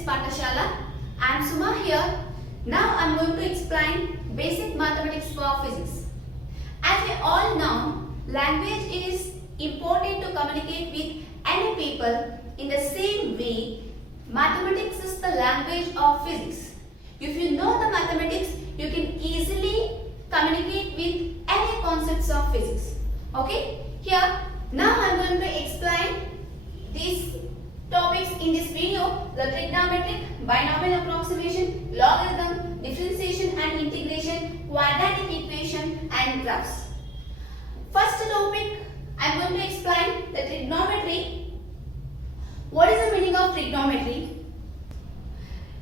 Pathashala. I am Suma here. Now I am going to explain basic mathematics for physics. As we all know, language is important to communicate with any people. In the same way, mathematics is the language of physics. If you know the mathematics, you can easily communicate with any concepts of physics. Okay? Here, now I am going to explain these topics in this video: the trigonometric, binomial approximation, logarithm, differentiation and integration, quadratic equation and graphs. First topic, I am going to explain the trigonometry. What is the meaning of trigonometry?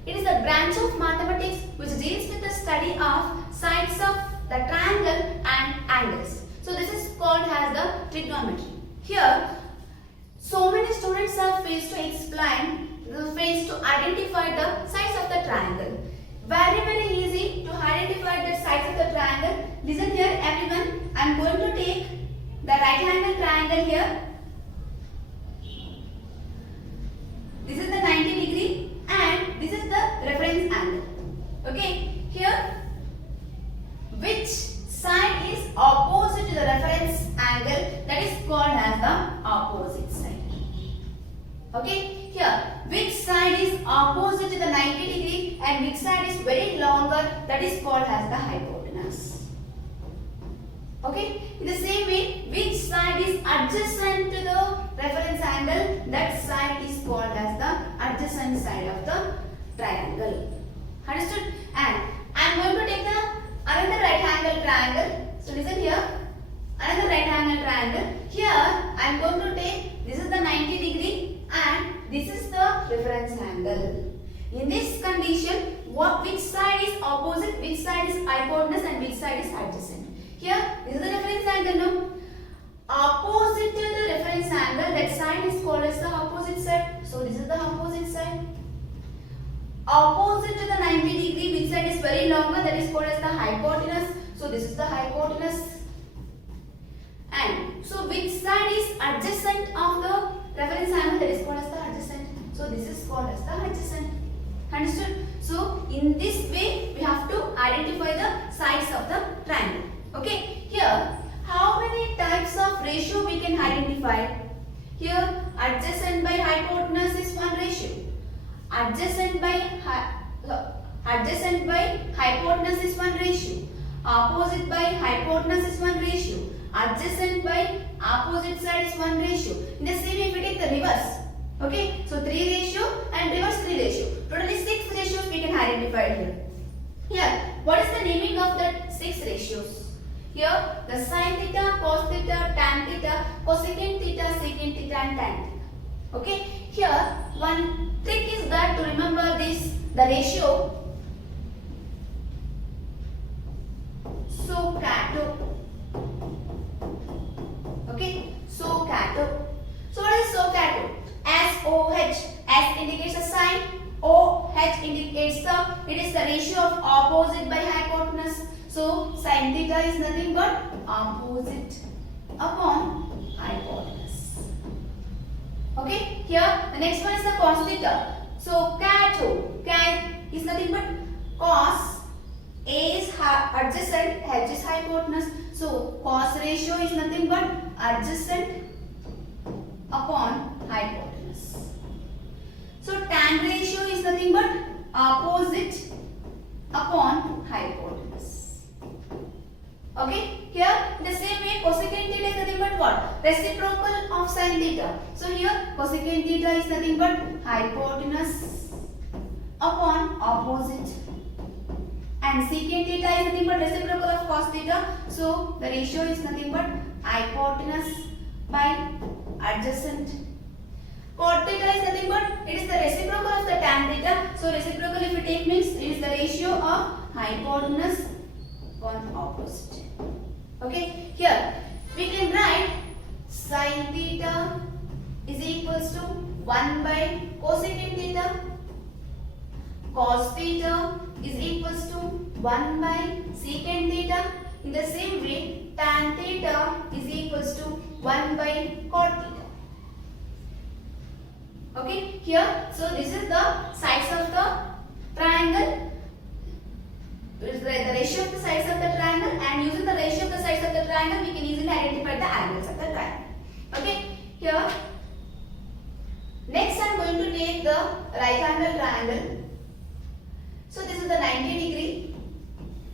It is a branch of mathematics which deals with the study of sides of the triangle and angles. So this is called as the trigonometry. Here, so many students are faced to identify the sides of the triangle. Very easy to identify the sides of the triangle. Listen here everyone, I am going to take the right angle triangle here. This is the 90 degree and this is the reference angle. Okay, here which side is opposite to the reference angle, that is called as the opposite side. Okay, here which side is opposite to the 90 degree and which side is very longer, that is called as the hypotenuse. Okay, in the same way, which side is adjacent to the reference angle, that side is called as the adjacent side of the triangle. Understood? And I am going to take another right angle triangle. So listen here, another right angle triangle. Here I am going to take, this is the 90 degree and this is the reference angle. In this condition, which side is opposite, which side is hypotenuse and which side is adjacent. Here, this is the reference angle now. Opposite to the reference angle, that side is called as the opposite side. So this is the opposite side. Opposite to the 90 degree, which side is very longer, that is called as the hypotenuse. So this is the hypotenuse. And so which side is adjacent of the reference angle, that is called as the adjacent. So this is called as the adjacent. Understood? So in this way, we have to identify the sides of the triangle. Okay, here how many types of ratio we can identify? Here adjacent by hypotenuse is one ratio. Adjacent by hypotenuse is one ratio. Opposite by hypotenuse is one ratio. Adjacent by opposite side is one ratio. In the same way, if we take the reverse, okay, so 3 ratio and reverse 3 ratio. Totally 6 ratios we can identify here. Here, what is the naming of the 6 ratios? Here, the sin theta, cos theta, tan theta, cosecant theta, secant theta and tan theta. Okay, here one trick is that to remember this, the ratio. SOHCAHTO. Okay, SOHCAHTO. So what is SOHCAHTO? S-O-H, S indicates a sign, O-H indicates it is the ratio of opposite by hypotenuse. So sin theta is nothing but opposite upon hypotenuse. Okay, here the next one is the cos theta. So CAHTO, is nothing but cos, A is adjacent, H is hypotenuse. So cos ratio is nothing but adjacent upon hypotenuse. So tan ratio is nothing but opposite upon hypotenuse. Okay, here in the same way cosecant theta is nothing but what? Reciprocal of sin theta. So here cosecant theta is nothing but hypotenuse upon opposite. And secant theta is nothing but reciprocal of cos theta. So the ratio is nothing but hypotenuse by adjacent. Cot theta is nothing but it is the reciprocal of the tan theta. So reciprocal if we take means it is the ratio of hypotenuse upon opposite. Okay, here we can write sin theta is equals to 1 by cosecant theta. Cos theta is equals to 1 by secant theta. In the same way, tan theta is equals to 1 by cot theta. Okay, here, so this is the sides of the triangle, the ratio of the sides of the triangle, and using the ratio of the sides of the triangle, we can easily identify the angles of the triangle. Okay, here, next I am going to take the right angle triangle. So this is the 90 degree,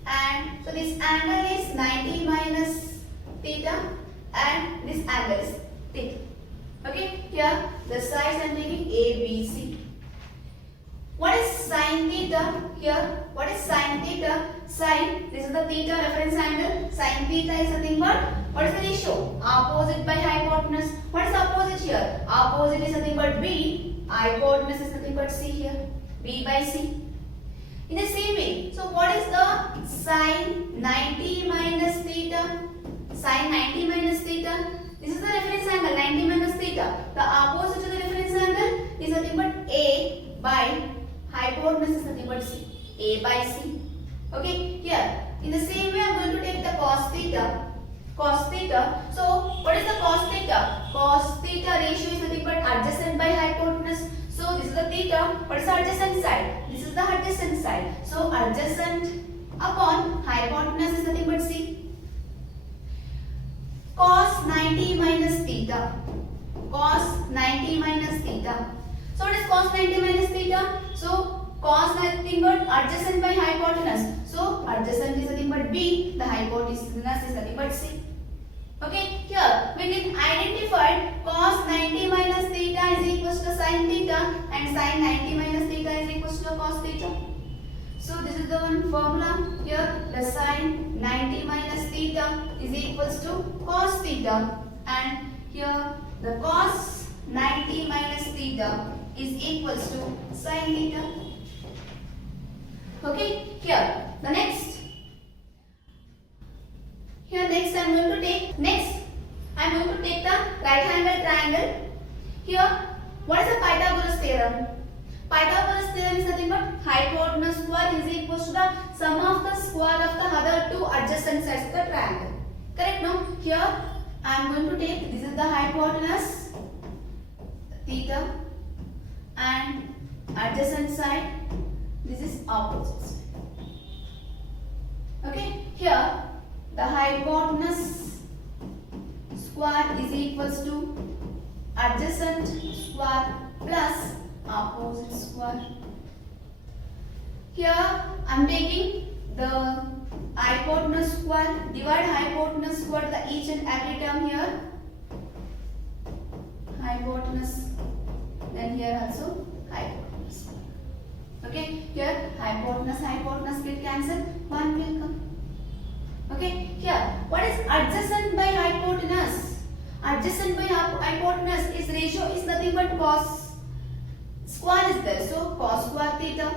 and so this angle is 90 minus theta, and this angle is theta. Okay, here the sides I am taking A, B, C. What is sine theta? Here, what is sine theta? Sine, this is the theta reference angle. Sine theta is nothing but, what is the ratio? Opposite by hypotenuse. What is opposite here? Opposite is nothing but B. Hypotenuse is nothing but C here. B by C. In the same way, so what is the sine 90 minus theta? Sine 90 minus theta. This is the reference angle 90 minus theta. The opposite to the reference angle is nothing but A by hypotenuse is nothing but C. A by C. Okay, here in the same way I am going to take the cos theta. Cos theta. So what is the cos theta? Cos theta ratio is nothing but adjacent by hypotenuse. So this is the theta. What is the adjacent side? This is the adjacent side. So adjacent upon hypotenuse is nothing but C. Cos 90 minus theta. Cos 90 minus theta. So what is cos 90 minus theta? So cos nothing but adjacent by hypotenuse. So adjacent is nothing but B. The hypotenuse is nothing but C. Okay, here we can identify cos 90 minus theta is equals to sin theta, and sin 90 minus theta is equals to cos theta. So this is the one formula. Here the sin 90 minus theta is equals to cos theta, and here the cos 90 minus theta is equals to sin theta. Okay, here the next. Here next I am going to take the right angle triangle. Here, what is the Pythagoras theorem? Pythagoras theorem is nothing but hypotenuse square is equals to the sum of the square of the other two adjacent sides of the triangle. Correct? No? Here I am going to take, this is the hypotenuse theta, and adjacent side, this is opposite side. Okay? Here the hypotenuse square is equals to adjacent square plus opposite square. Here I am taking the hypotenuse square, divide hypotenuse square to the each and every term here. Hypotenuse, then here also hypotenuse square. Okay, here hypotenuse will cancel, 1 will come. Okay, here what is adjacent by hypotenuse? Adjacent by hypotenuse is ratio is nothing but cos square is there, so cos square theta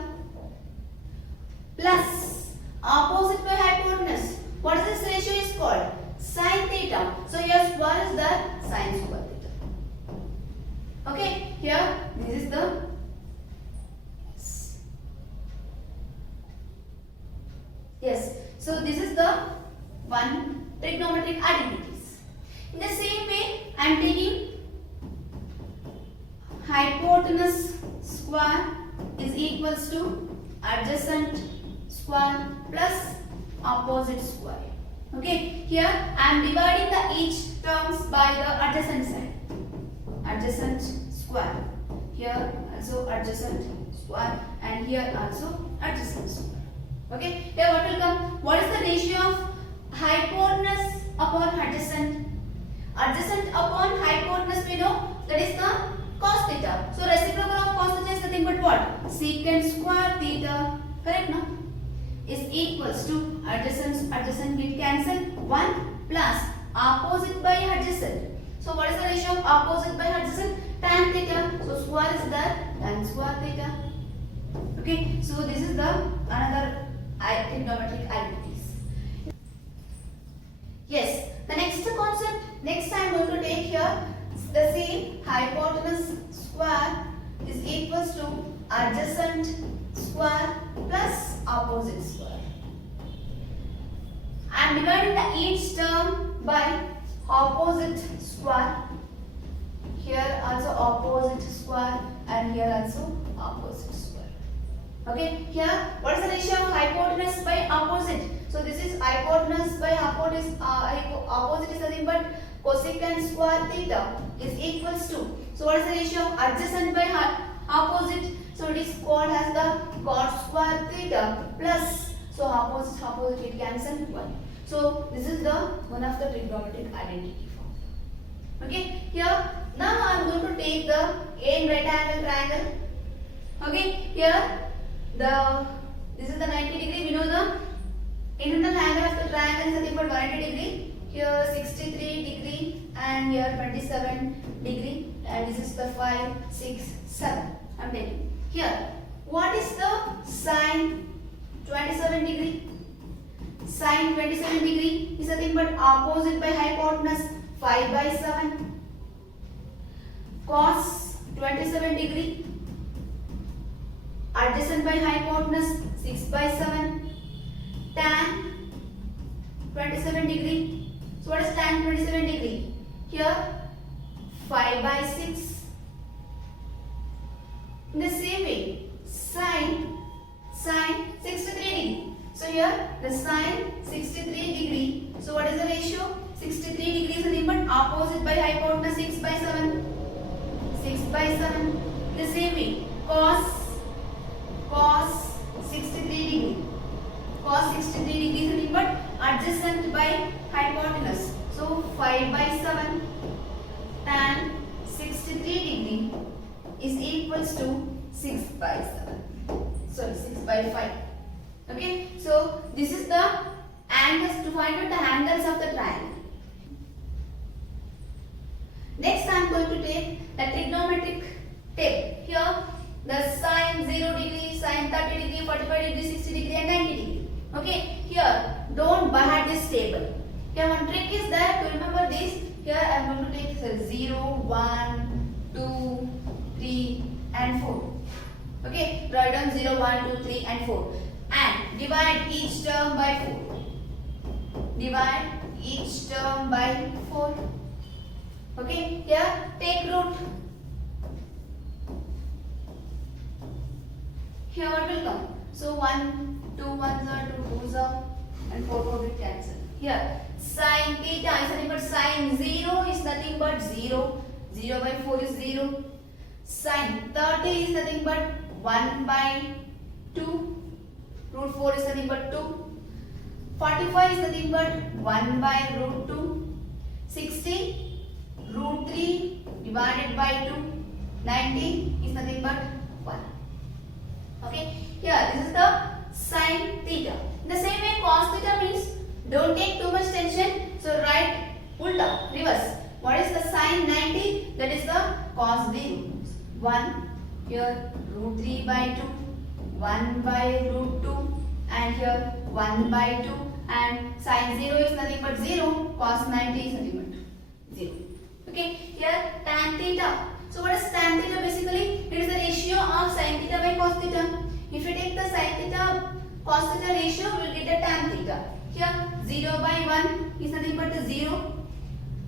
plus opposite by hypotenuse. What is this ratio is called? Sin theta. So here square is there, sin square theta. Okay, here this is the yes. So this is the one trigonometric identities. In the same way, I am taking hypotenuse square is equals to adjacent square plus opposite square. Okay, here I am dividing the each terms by the adjacent side. Adjacent square. Here also adjacent square, and here also adjacent square. Okay, here what will come? What is the ratio of hypotenuse upon adjacent? Adjacent upon hypotenuse we know that is the cos theta. So reciprocal of cos theta is nothing but what? Secant square theta. Correct, no? Is equals to adjacent will cancel, 1 plus opposite by adjacent. So what is the ratio of opposite by adjacent? Tan theta. So square is there, tan square theta. Okay, so this is the another trigonometric identities. Yes, the next concept, next I am going to take here the same hypotenuse square is equals to adjacent square plus opposite square. I am dividing the each term by opposite square. Here also opposite square and here also opposite square. Okay, here what is the ratio of hypotenuse by opposite? So this is hypotenuse by opposite. Opposite is nothing but cosecant square theta is equals to. So what is the ratio of adjacent by opposite? So it is called as the cot square theta plus. So opposite it cancel 1. So this is the one of the trigonometric identity form. Okay, here now I am going to take the A right angle triangle. Okay, here this is the 90 degree. We know the internal angle of the triangle is nothing but 180 degree. Here 63 degree and here 27 degree, and this is the 5, 6, 7. I am taking here. What is the sine 27 degree? Sine 27 degree is nothing but opposite by hypotenuse 5 by 7. Cos 27 degree adjacent by hypotenuse 6 by 7. Tan 27 degree. So what is tan 27 degree? Here 5 by 6. In the same way, sine 63 degree. So here the sine 63 degree. So what is the ratio? 63 degree is nothing but opposite by hypotenuse 6 by 7. 6 by 7. The same way, cos 63 degree. Cos 63 degree is nothing but adjacent by hypotenuse. So 5 by 7. Tan 63 degree is equals to 6 by 7. Sorry, 6 by 5. Okay, so this is the angles to find out the angles of the triangle. Next, I am going to take the trigonometric tape. Here, the sine 0 degree, sine 30 degree, 45 degree, 60 degree, and 90 degree. Okay, here don't by heart this table. Here, one trick is that to remember this. Here, I am going to take 0, 1, 2, 3, and 4. Okay, write down 0, 1, 2, 3 and 4 and divide each term by 4. Divide each term by 4. Okay, here take root. Here what will come? So 1, 2 1s are 2 2s are and 4 will cancel. Here sine theta is nothing but sine 0 is nothing but 0. 0 by 4 is 0. Sine 30 is nothing but 1 by 2. Root 4 is nothing but 2. 45 is nothing but 1 by root 2. 60 root 3 divided by 2. 90 is nothing but 1. Okay. Here this is the sine theta. In the same way cos theta means don't take too much tension. So write ulta, reverse. What is the sine 90? That is the cos 0. 1 here root 3 by 2. 1 by root 2 and here 1 by 2 and sine 0 is nothing but 0, cos 90 is nothing but 0. Okay, here tan theta. So what is tan theta basically? It is the ratio of sine theta by cos theta. If you take the sine theta cos theta ratio, we will get the tan theta. Here 0 by 1 is nothing but the 0.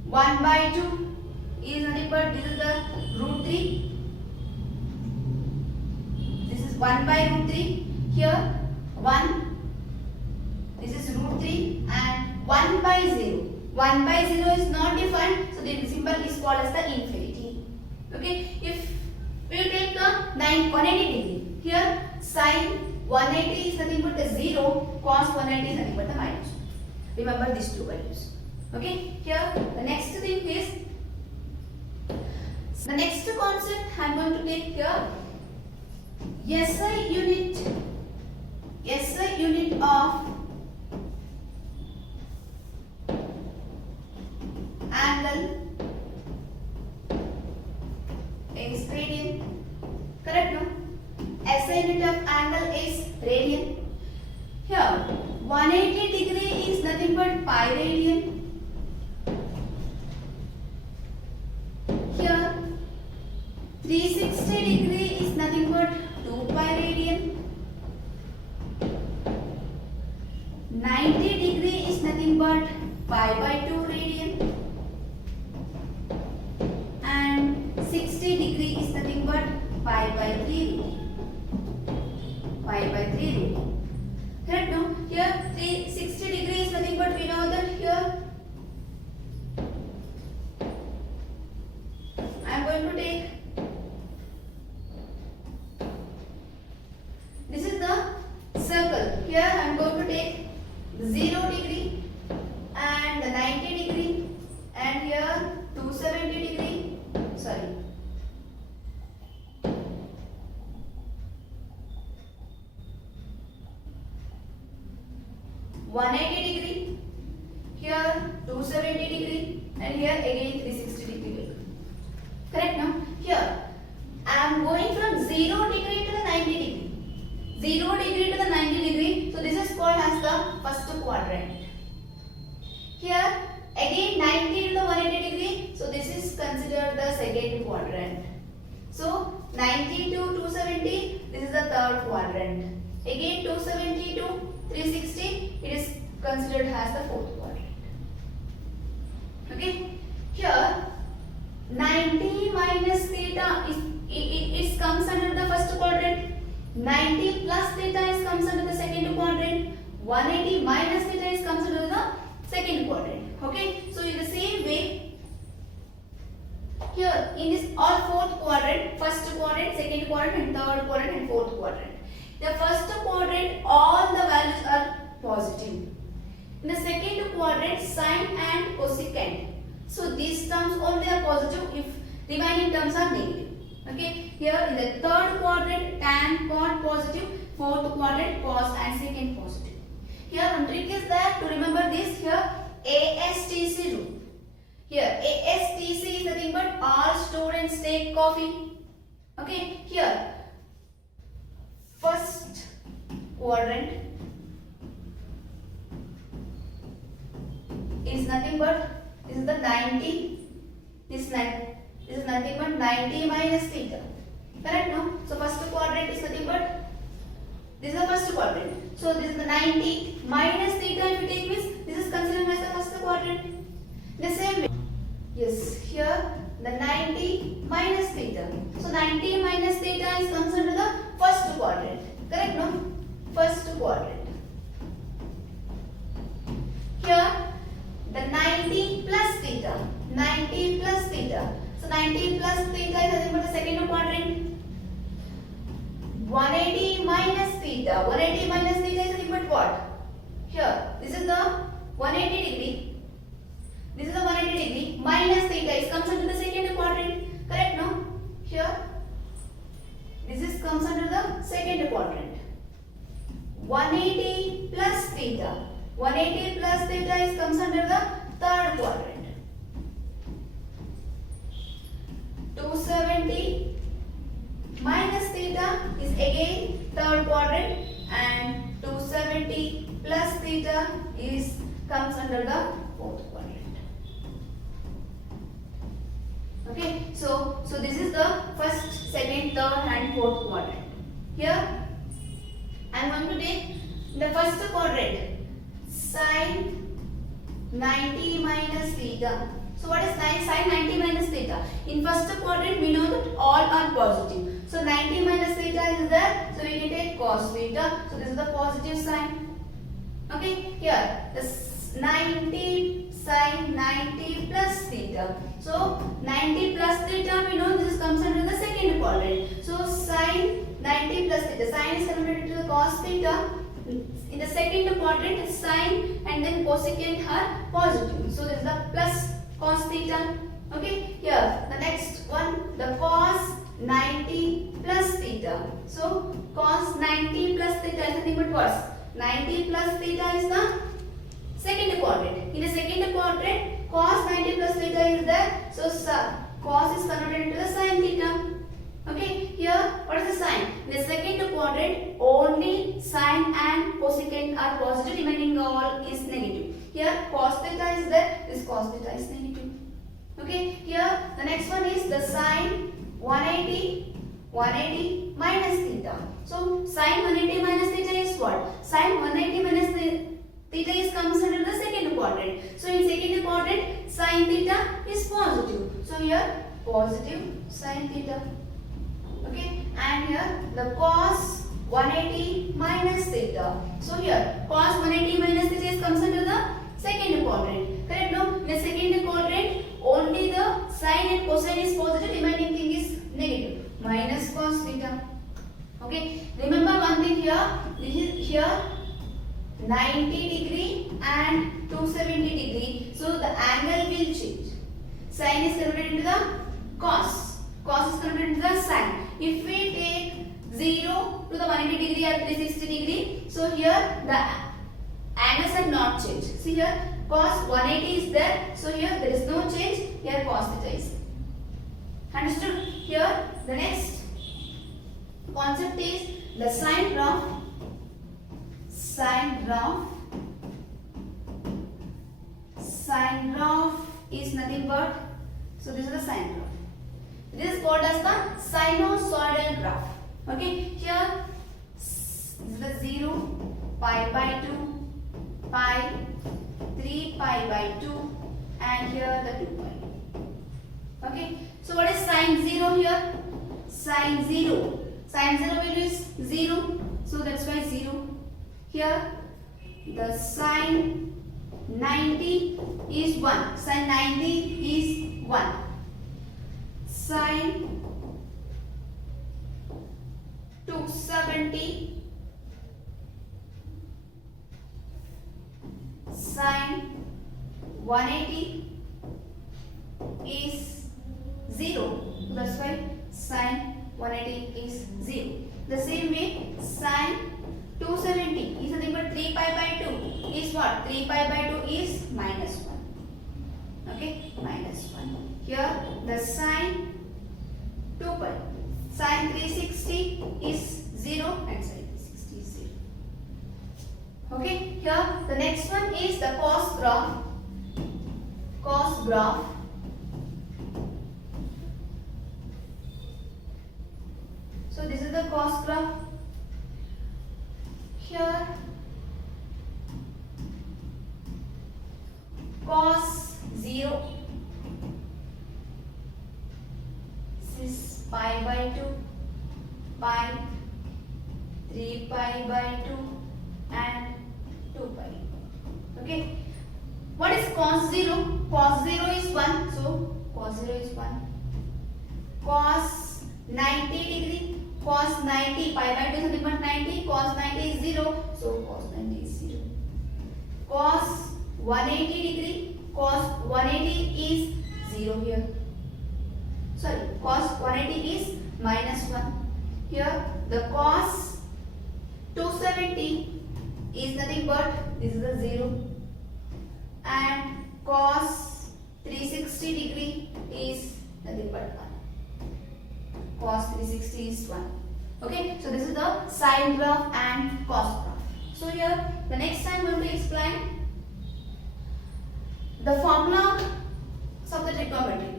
1 by 2 is nothing but this is the root 3. 1 by root 3. Here 1. This is root 3 and 1 by 0. 1 by 0 is not defined. So the symbol is called as the infinity. Okay. If we take the 180 degree. Here sine 180 is nothing but the 0. Cos 180 is nothing but the minus 1. Remember these two values. Okay. Here the next thing is the next concept I am going to take here. SI unit of angle is radian. Correct, no? SI unit of angle is radian. Here 180 degree is nothing but pi radian. Here 360 degree is nothing but 2 pi radian. 90 degree is nothing but pi by 2 radian. And 60 degree is nothing but pi by 3 root. Pi by 3 root. Correct now? Here 360 degree is nothing but we know that here I am going to take this is the circle. Here I am going to take 0 degree and the 90 degree and here 270 degree. Sorry. (180 degree), here 270 degree, and here again 360 degree. Correct now? Here I am going from 0 degree to the 90 degree. 0 degree to the 90 degree. So this is called as the first quadrant. Here again 90 to the 180 degree. So this is considered the second quadrant. So 90 to 270. This is the third quadrant. Again 270 to 360. It is considered as the fourth quadrant. Okay. Here 90 minus theta is it comes under the first quadrant. 90 plus theta is comes under the second quadrant. 180 minus theta is comes under the second quadrant. Okay. So in the same way, here in this all fourth quadrant, first quadrant, second quadrant, and third quadrant, and fourth quadrant. The first quadrant, all the values are positive. In the second quadrant, sine and cosecant. So these terms only are positive if remaining terms are negative. Okay. Here in the third quadrant, tan, cot positive. Fourth quadrant, cos and secant positive. Here one trick is that to remember this here ASTC rule. Here ASTC is nothing but all students take coffee. Okay. Here first quadrant is nothing but this is the 90. This is nothing but 90 minus theta. Correct no? So first quadrant is nothing but this is the first quadrant. So this is the 90 minus theta. If you take means this is considered as the first quadrant. The same way. Yes, here the 90 minus theta. So 90 minus theta is comes under the first quadrant. Correct no? First quadrant. Here the 90 plus theta. 90 plus theta. So 90 plus theta is nothing but the second quadrant. 180 minus theta. 180 minus theta is nothing but what? Here this is the 180 degree. This is the 180 degree minus theta. It comes under the second quadrant. Correct no? Here this is comes under the second quadrant. 180 plus theta. 180 plus theta is comes under the third quadrant. 270 minus theta is again third quadrant, and 270 plus theta is comes under the fourth quadrant. Okay, so this is the first, second, third, and fourth quadrant. Here I am going to take the first quadrant, sine 90 minus theta. So what is sine 90 minus theta? In first quadrant we know that all are positive. So 90 minus theta is there. So we can take cos theta. So this is the positive sign. Okay. Here the 90 sine 90 plus theta. So 90 plus theta we know this comes under the second quadrant. So sine 90 plus theta. Sine is converted to the cos theta. In the second quadrant, sine and then cosecant are positive. So this is the plus cos theta. Okay. Here the next one, the cos 90 plus theta. So cos 90 plus theta is nothing but what? 90 plus theta is the second quadrant. In the second quadrant, cos 90 plus theta is there. So cos is converted into the sin theta. Okay, here what is the sign? In the second quadrant, only sine and cosecant are positive, remaining all is negative. Here cos theta is there, this cos theta is negative. Okay, here the next one is the sine 180 minus theta. So sine 180 minus theta is what? Sine 180 minus theta is comes under the second quadrant. So in second quadrant, sine theta is positive. So here positive sine theta. Okay, and here the cos 180 minus theta. So here cos 180 minus theta comes under the second quadrant. Correct? No? In the second quadrant, only the sine and cosine is positive, remaining thing is negative. Minus cos theta. Okay. Remember one thing here. This is here 90 degree and 270 degree. So the angle will change. Sine is converted into the cos. Cos is converted into the sine. If we take 0 to the 180 degree or 360 degree, so here the angles have not changed. See here cos 180 is there, so here there is no change. Here cos theta is. Understood? Here the next concept is the sine graph. Sine graph is nothing but, so this is the sine graph. This is called as the sinusoidal graph. Okay, here this is the 0, pi by 2, pi, 3 pi by 2, and here the 2 pi. Okay, so what is sine 0 here? Sine 0. Sine 0 value is 0, so that's why 0. Here the sine 90 is 1. Sine 90 is 1. Sine 270, sine 180 is 0. That's why sine 180 is 0. The same way sine 270 is nothing but 3 pi by 2 is what? 3 pi by 2 is minus 1. Okay, minus 1. Here the sine 2 pi. Sine 360 is 0 and sine 360 is 0. Okay, here the next one is the cos graph. Cos graph. So this is the cos graph. Here cos 0, this is pi by 2, pi, 3 pi by 2 and 2 pi. Okay, what is cos 0? Cos 0 is 1, so cos 0 is 1. Cos 90 degree, cos 90 pi by 2 is nothing but 90, cos 90 is 0, so cos 90 is 0. Cos 180 degree, cos 180 is 0 here. Sorry, cos 180 is minus 1. Here the cos 270 is nothing but, this is the 0, and cos 360 degree is nothing but 1. Cos 360 is 1. Okay, so this is the sine graph and cos graph. So here the next time we will explain the formula of the trigonometry.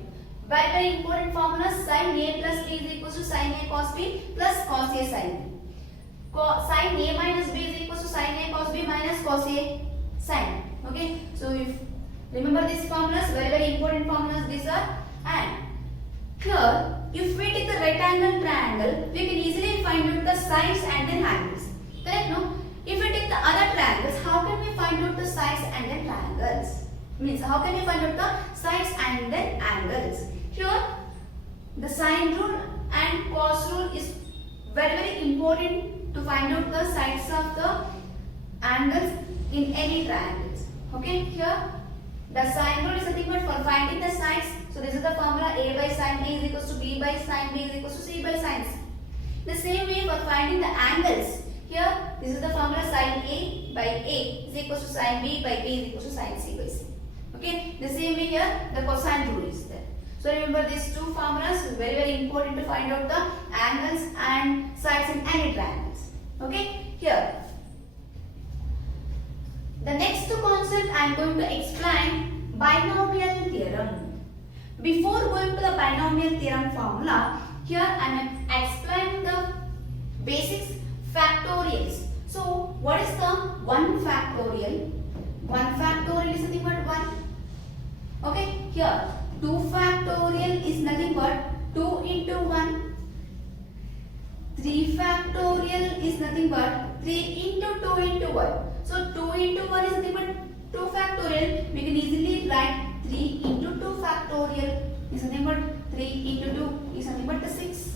Very very important formula: sin A plus B is equals to sin A cos B plus cos A sin B. Sin A minus B is equals to sin A cos B minus cos A sin. Okay, so if remember these formulas, very very important formulas these are. And here, if we take the right angle triangle, we can easily find out the sides and then angles. Correct? No? If we take the other triangles, how can we find out the sides and then triangles? Means how can we find out the sides and then angles? Here, the sine rule and cos rule is very very important to find out the sides of the angles in any triangles. Okay? Here, the sine rule is nothing but for finding the sides. So this is the formula: A by sin A is equals to B by sin B is equals to C by sin C. The same way for finding the angles. Here, this is the formula: sin A by A is equals to sin B by B is equals to sin C by C. Okay. The same way here, the cosine rule is there. So remember these two formulas is very very important to find out the angles and sides in any triangles. Okay. Here, the next concept I am going to explain binomial theorem. Before going to the binomial theorem formula, here I am explaining the basics factorials. So what is the 1 factorial? 1 factorial is nothing but 1. Okay, here 2 factorial is nothing but 2 into 1. factorial is nothing but 3 into 2 into 1. So 2 into 1 is nothing but 2 factorial. We can easily write 3 into 2 factorial is nothing but 3 into 2 is nothing but the 6.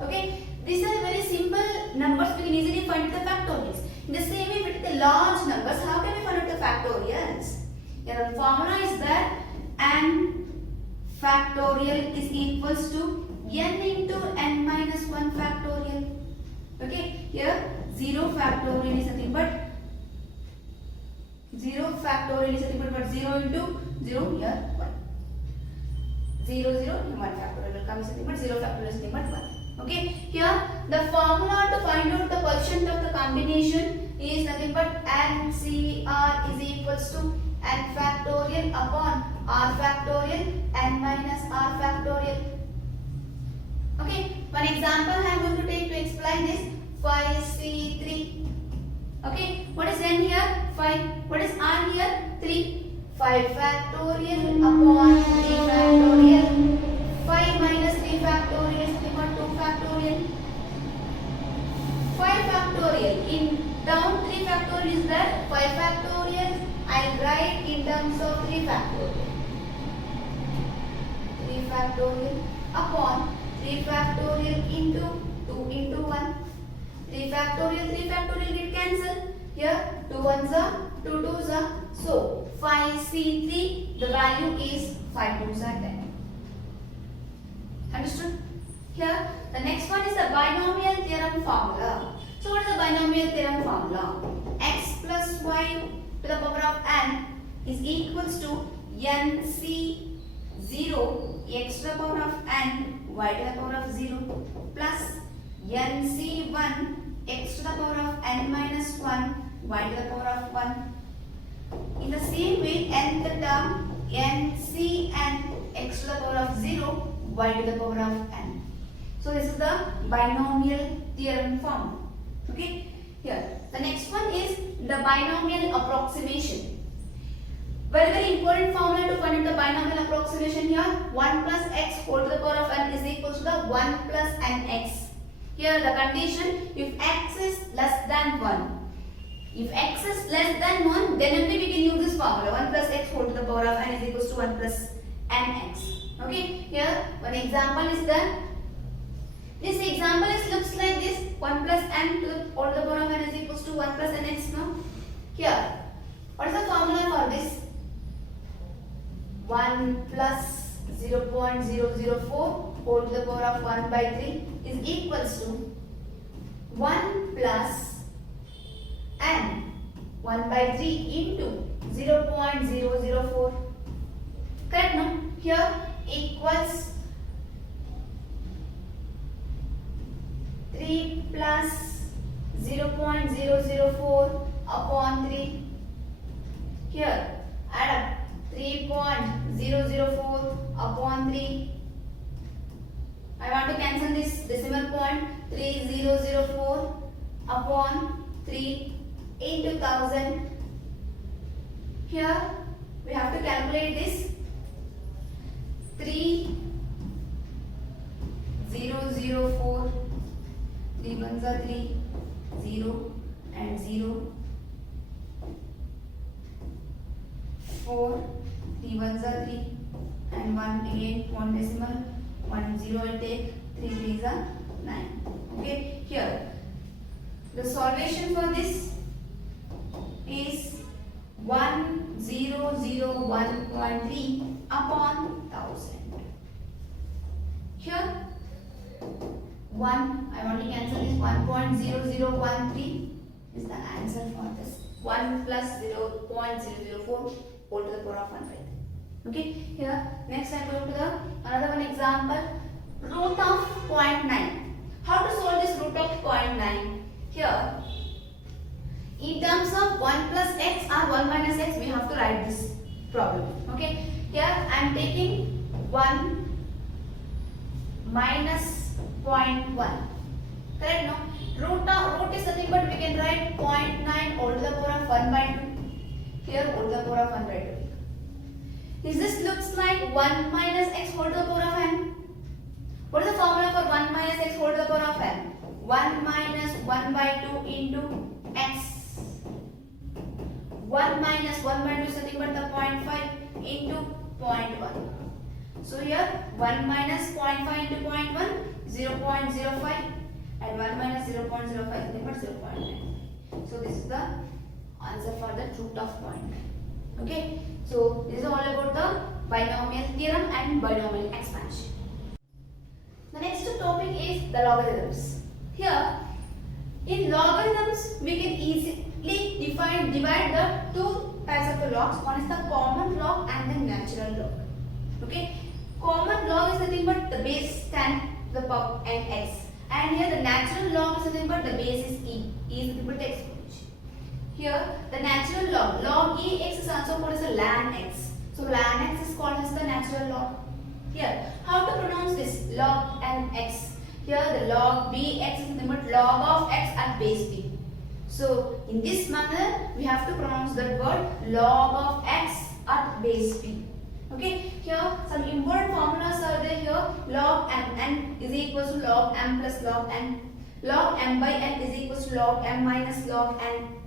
Okay, these are very simple numbers. We can easily find the factorials. In the same way with the large numbers, how can we find out the factorials? Here the formula is that n factorial is equals to n into n minus 1 factorial. Okay, here 0 factorial is nothing but 0 factorial is nothing but 0 into 0 here 1. 0 0 1 factorial will come is nothing but 0 factorial is nothing but 1. Okay, here the formula to find out the quotient of the combination is nothing but NCR is equals to n factorial upon r factorial n minus r factorial. Okay, one example I am going to take to explain this. 5C3. Okay, what is n here? 5. What is r here? 3. 5 factorial upon 3 factorial. 5 minus 3 factorial is equal to 2 factorial. 5 factorial. In down 3 factorial is there. 5 factorial. I write in terms of 3 factorial. 3 factorial upon 3 factorial into 2 into 1. 3 factorial get cancelled. Here 2 ones are 2 2s are. So 5C3 the value is 5 2s are 10. Understood? Here the next one is the binomial theorem formula. So what is the binomial theorem formula? X plus y to the power of n is equals to nc0 x to the power of n y to the power of 0 plus nc1 x to the power of n minus 1 y to the power of 1. In the same way, nth term ncn x to the power of 0 y to the power of n. So this is the binomial theorem form. Okay, here the next one is the binomial approximation. Very important formula to find the binomial approximation here. 1 plus x whole to the power of n is equals to the 1 plus nx. Here the condition, if x is less than 1. If x is less than 1, then only we can use this formula. 1 plus x whole to the power of n is equals to 1 plus nx. Okay, here one example is that. This example looks like this. 1 plus n to the whole to the power of n is equals to 1 plus nx. No? Here, what is the formula for this? 1 plus 0.004 whole to the power of 1 by 3 is equals to 1 plus n 1 by 3 into 0.004. Correct, no? Here equals 3 plus 0.004 upon 3. Here add up 3.004 upon 3. I want to cancel this decimal point. 3004 upon 3 into 1000. Here we have to calculate this. 3004. 3 ones are 3, 0 and 0. 4, 3 ones are 3 and 1 again 1 decimal, 1 0 will take, 3 3s are 9. Okay, here the solution for this is 1001.3 upon 1000. Here 1, I want to cancel this. 1.0013 is the answer for this. 1 plus 0.004 whole to the power of 1 by 3. Okay, here next I go to the another one example. Root of 0.9. How to solve this root of 0.9? Here, in terms of 1 plus x or 1 minus x, we have to write this problem. Okay, here I am taking 1 minus 0.1. Correct, no? Root is nothing but we can write 0.9 whole to the power of 1 by 2. Here whole to the power of 1 by 2. This looks like 1 minus x whole to the power of n. What is the formula for 1 minus x whole to the power of n? 1 minus 1 by 2 into x. 1 minus 1 by 2 is nothing but the 0.5 into 0.1. So here 1 minus 0.5 into 0.1, 0.05, and 1 minus 0.05 is nothing but 0.9. So this is the answer for the root of 0.9. Okay. So this is all about the binomial theorem and binomial expansion. The next topic is the logarithms. Here, in logarithms, we can easily divide the two types of the logs. One is the common log and the natural log. Okay, common log is nothing but the base 10 to the power n x, and here the natural log is nothing but the base is e. E is nothing but the exponential. Here, the natural log e x is also called as a ln x. So ln x is called as the natural log. Here, how to pronounce this? Log n x. Here the log bx is nothing but log of x at base b. So in this manner we have to pronounce that word log of x at base b. Okay. Here some important formulas are there. Here log n is equals to log m plus log n. Log m by n is equals to log m minus log n.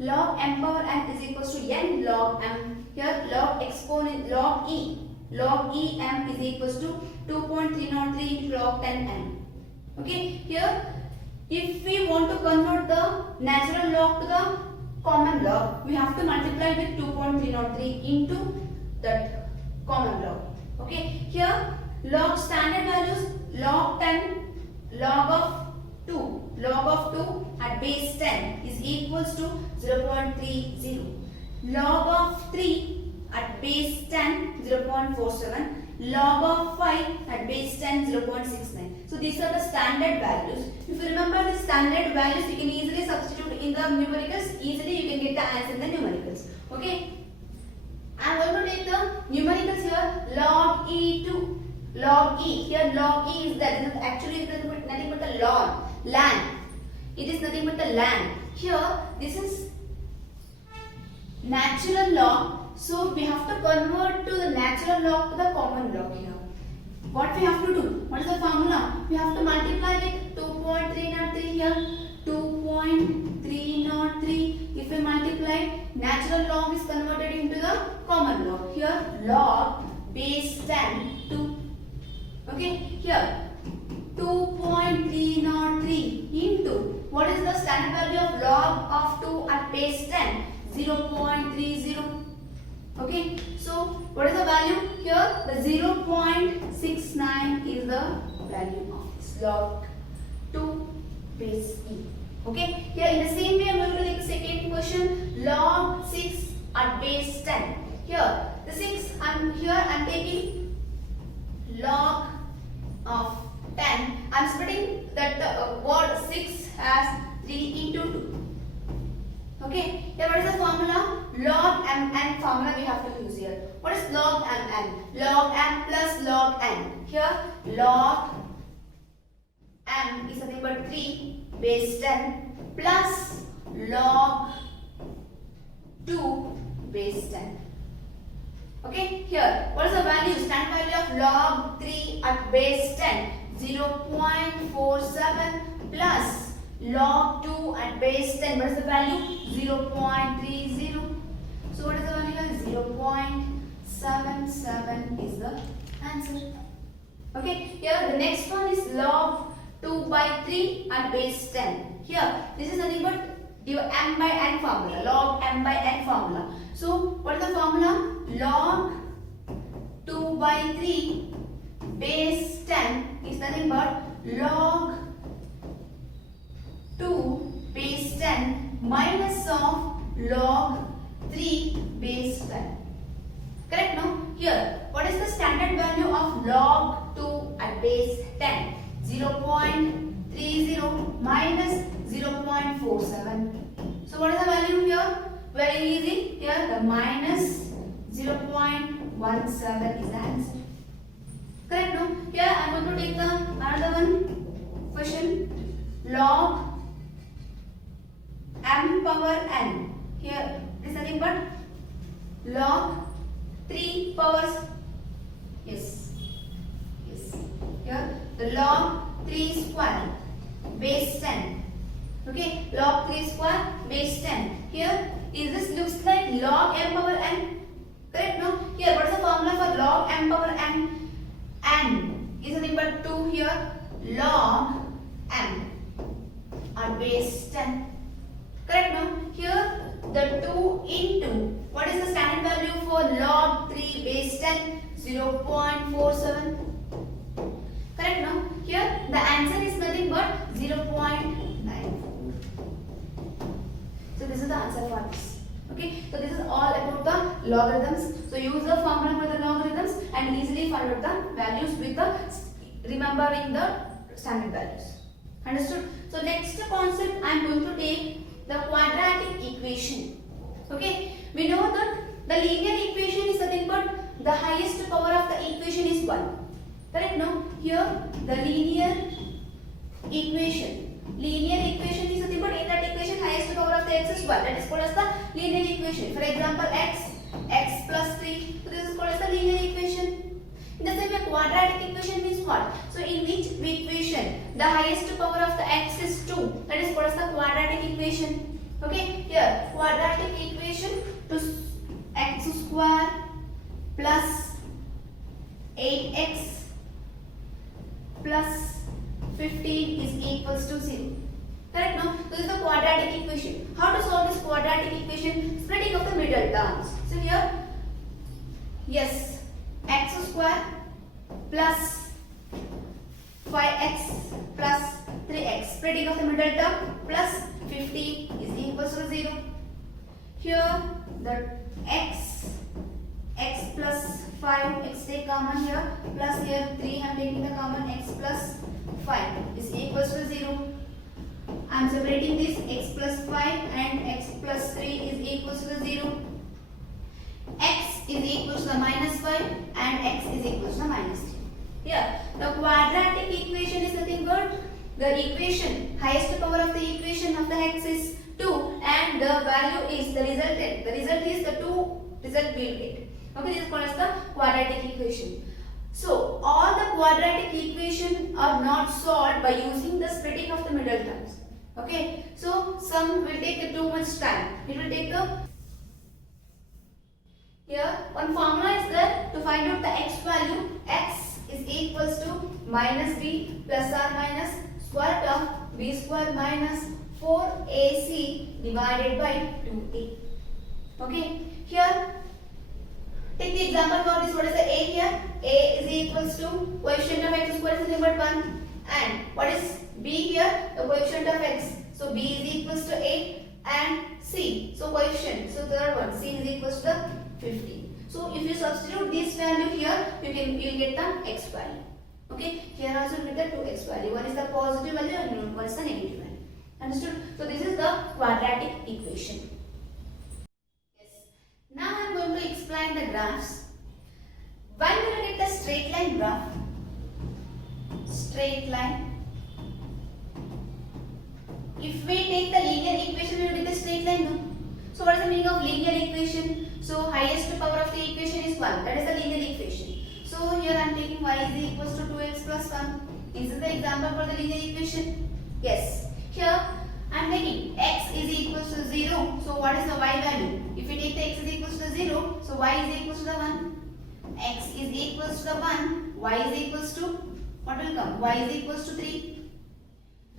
Log m power n is equals to n log m. Here log exponent log e. Log e m is equals to 2.303 into log 10 n. Okay, here if we want to convert the natural log to the common log, we have to multiply with 2.303 into that common log. Okay, here log standard values log 10, log of 2 at base 10 is equals to 0.30. Log of 3 at base 10 0.47. Log of 5 at base 10 0.69. So these are the standard values. If you remember the standard values, you can easily substitute in the numericals. Easily you can get the answer in the numericals. Okay. I am going to take the numericals here. Log e to log e. Here log e is that. Actually it is nothing but the ln. It is nothing but the ln. Here this is natural log. So we have to convert to the natural log to the common log here. What we have to do? What is the formula? We have to multiply with 2.303 here. 2.303. If we multiply, natural log is converted into the common log. Here log base 10 to. Okay. Here 2.303 into. What is the standard value of log of 2 at base 10? 0.30. Okay, so what is the value here? The 0.69 is the value of this log 2 base e. Okay, here in the same way I am going to take the second question. Log 6 at base 10. Here the 6 I am taking log of 10. I am splitting that the word 6 as 3 into 2. Okay, here what is the formula? Log mn formula we have to use here. What is log mn? Log m plus log n. Here log m is nothing but 3 base 10 plus log 2 base 10. Okay, here what is the value? Standard value of log 3 at base 10? 0.47 plus log 2 at base 10. What is the value? 0.30. So what is the value? 0.77 is the answer. Okay, here the next one is log 2 by 3 at base 10. Here this is nothing but your m by n formula. Log m by n formula. So what is the formula? Log 2 by 3 base 10 is nothing but log 2 base 10 minus of log 3 base 10. Correct, no? Here, what is the standard value of log 2 at base 10? 0.30 minus 0.47. So what is the value here? Very easy. Here the minus 0.17 is the answer. Correct, no? Here I am going to take the another one question. Log m power n. Here it is nothing but log 3 powers. Yes. Here the log 3 square base 10. Okay, log 3 square base 10. Here is this looks like log m power n. Correct? No? Here what is the formula for log m power n? N is nothing but 2 here. Log m or base 10. Correct? No? Here the 2 into what is the standard value for log 3 base 10? 0.47. Correct? No? Here the answer is nothing but 0.94. So this is the answer for this. Okay, so this is all about the logarithms. So use the formula for the logarithms and easily find out the values with the remembering the standard values. Understood? So next concept I am going to take the quadratic equation. Okay, we know that the linear equation is nothing but the highest power of the equation is 1. Correct? No? Here the linear equation. Linear equation is nothing but in that equation highest power of the x is 1. That is called as the linear equation. For example, x plus 3. So this is called as the linear equation. In the same way, quadratic equation means what? So in which equation the highest power of the x is 2. That is called as the quadratic equation. Okay, here quadratic equation to x square plus 8x plus 15 is equals to 0. Correct? No? This is the quadratic equation. How to solve this quadratic equation? Splitting of the middle terms. So here, yes, x square plus 5x plus 3x. Splitting of the middle term plus 15 is equals to 0. Here, the x plus 5, x take common here, plus here 3 I am taking the common, x plus 5 is equals to 0. I am separating this x plus 5 and x plus 3 is equals to 0. X is equals to minus 5 and x is equals to minus 3. Here, the quadratic equation is nothing but the equation, highest power of the equation of the x is 2 and the value is the resultant. The result is the 2 result we will get. Okay, this is called as the quadratic equation. So, all the quadratic equation are not solved by using the splitting of the middle terms. Okay, so some will take too much time. It will take here one formula is there to find out the x value. X is equals to minus b plus or minus square term b square minus 4ac divided by 2a. Okay, here take the example for this. What is the a here? A is equals to coefficient of x square is nothing but 1. And what is b here? The coefficient of x. So b is equals to 8 and c. So coefficient. So third one, c is equals to 15. So if you substitute this value here, you will get the x value. Okay. Here also you get the 2x value. One is the positive value and one is the negative value. Understood? So this is the quadratic equation. Now I am going to explain the graphs. When we will get the straight line graph, straight line. If we take the linear equation, we will get the straight line. No? So what is the meaning of linear equation? So highest power of the equation is 1. That is the linear equation. So here I am taking y is equals to 2x plus 1. Is this the example for the linear equation? Yes. Here I am taking x is equals to 0. So what is the y value? If we take the x is equals to 0, so y is equals to the 1. X is equals to the 1. Y is equals to, what will come? Y is equals to 3.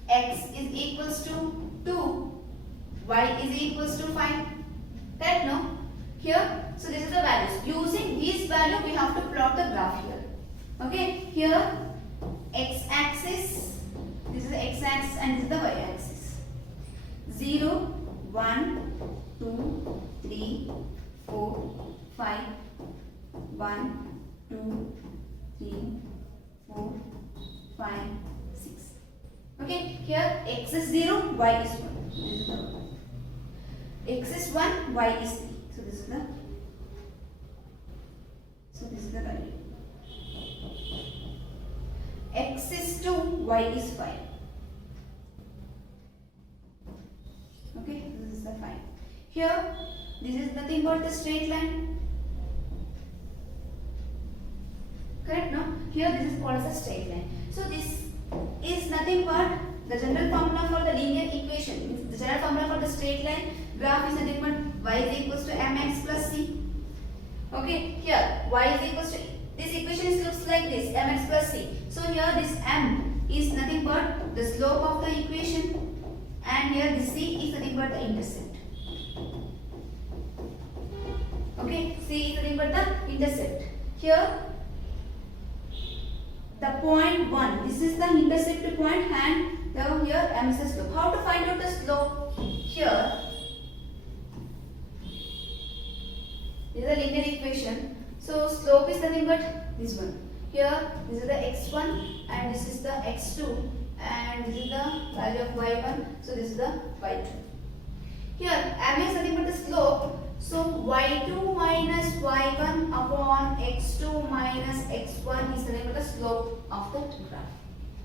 X is equals to 2. Y is equals to 5. Correct? No? Here, so this is the values. Using this value, we have to plot the graph here. Okay? Here, x axis. This is the x axis and this is the y axis. 0, 1, 2, 3, 4, 5, 1, 2, 3, 4, 5, 6. Okay, here x is 0, y is 1. This is the one. X is 1, y is 3. So this is the value. X is 2, y is 5. Okay, this is the 5. Here, this is nothing but the straight line. Correct, no? Here, this is called as a straight line. So this is nothing but the general formula for the linear equation, means the general formula for the straight line graph is nothing but y is equals to mx plus c. Okay, here y is equals to, this equation looks like this, mx plus c. So here this m is nothing but the slope of the equation, and here this c is nothing but the intercept. Okay, c is nothing but the intercept. Here the point 1, this is the intercept point, and the here m is the slope. How to find out the slope? Here this is a linear equation. So slope is nothing but this one. Here this is the x1 and this is the x2 and this is the value of y1. So this is the y2. Here m is nothing but the slope. So y2 minus y1 upon x2 minus x1 is nothing but the slope of the graph.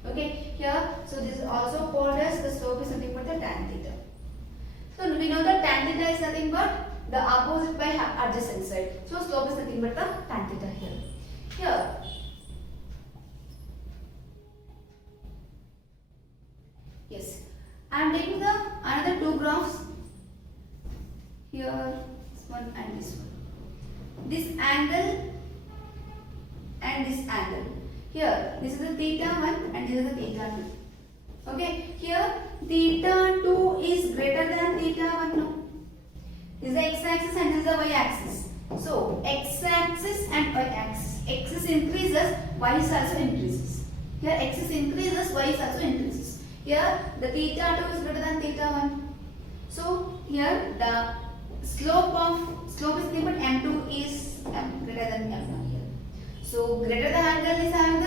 Okay. Here, so this is also called as the slope is nothing but the tan theta. So we know that tan theta is nothing but the opposite by adjacent side. So slope is nothing but the tan theta here. Here, yes, I am taking the another two graphs. Here, this one and this one. This angle and this angle. Here, this is the theta 1 and this is the theta 2. Okay, here theta 2 is greater than theta 1 now. This is the x-axis and this is the y-axis. So, x-axis and y-axis. X increases, y is also increases. Here x increases, y is also increases. Here the theta 2 is greater than theta 1. So, here the slope is equal to m2 is greater than m1 here. So, greater the angle is having the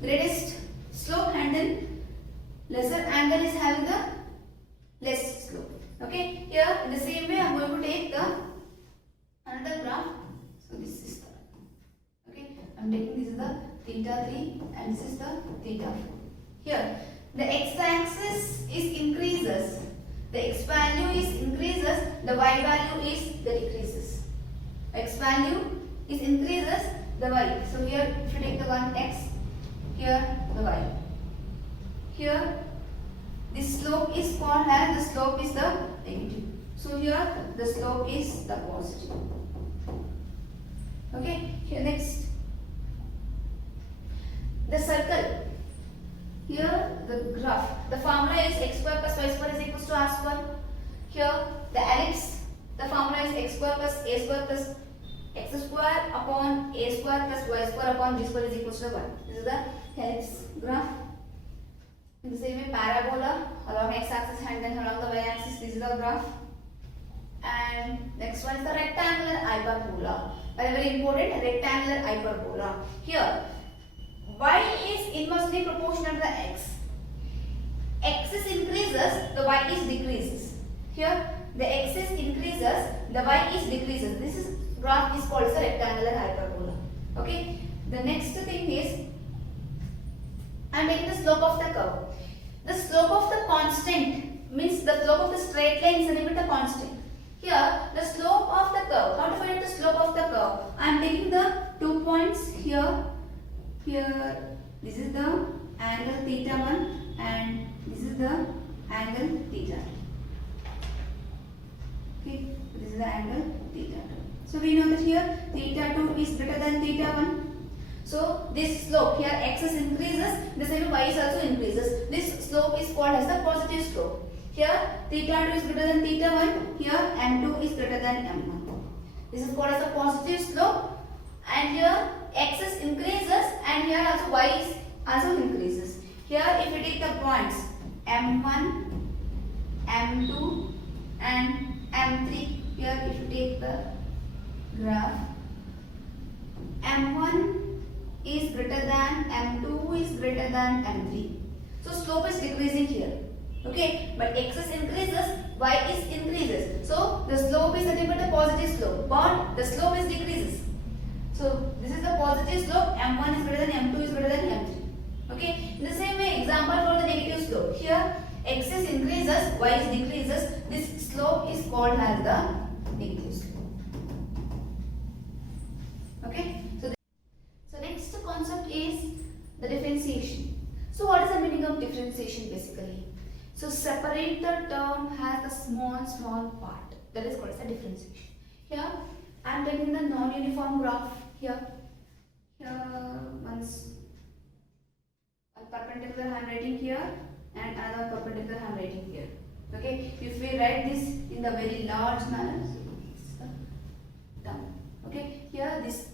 greatest slope, and then lesser angle is having the less slope. Okay, here in the same way I am going to take the another graph. So this is the, okay, I am taking this is the theta 3 and this is the theta 4. Here the x-axis is increases, the x value is increases, the y value is the decreases. X value is increases, the y. So here if you take the one x, here the y. Here this slope is called as, the slope is the negative. So here the slope is the positive. Okay, here next the circle. Here the graph, the formula is x square plus y square is equals to r square. Here the ellipse, the formula is x square plus a square plus x square upon a square plus y square upon b square is equals to 1. This is the ellipse graph. In the same way, parabola along x-axis and then along the y-axis, this is the graph. And next one is the rectangular hyperbola. Very important, rectangular hyperbola. Here, y is inversely proportional to the x. X is increases, the y is decreases. Here, the x is increases, the y is decreases. This is graph is called as a rectangular hyperbola. Okay. The next thing is, I am taking the slope of the curve. The slope of the constant means the slope of the straight line is nothing but the constant. Here, the slope of the curve. How to find out the slope of the curve? I am taking the 2 points here. Here, this is the angle theta 1 and this is the angle theta 2. Okay, this is the angle theta 2. So we know that here theta 2 is greater than theta 1. So this slope here x is increases, the same y is also increases. This slope is called as the positive slope. Here theta 2 is greater than theta 1. Here m2 is greater than m1. This is called as a positive slope. And here x is increases and here also y is also increases. Here if you take the points m1, m2 and m3. Here if you take the graph, m1 is greater than m2 is greater than m3. So slope is decreasing here. Okay, but x is increases, y is increases. So the slope is nothing but a positive slope, but the slope is decreases. So this is the positive slope, m1 is greater than m2 is greater than m3. Okay, in the same way, example for the negative slope. Here x is increases, y is decreases. This slope is called as the negative slope. Okay, so next concept is the differentiation. So what is the meaning of differentiation basically? So separate the term has a small part, that is called as a differentiation. Here I am taking the non-uniform graph here. Once a perpendicular I am writing here and another perpendicular I am writing here. Okay, if we write this in the very large manner, down. Okay, here this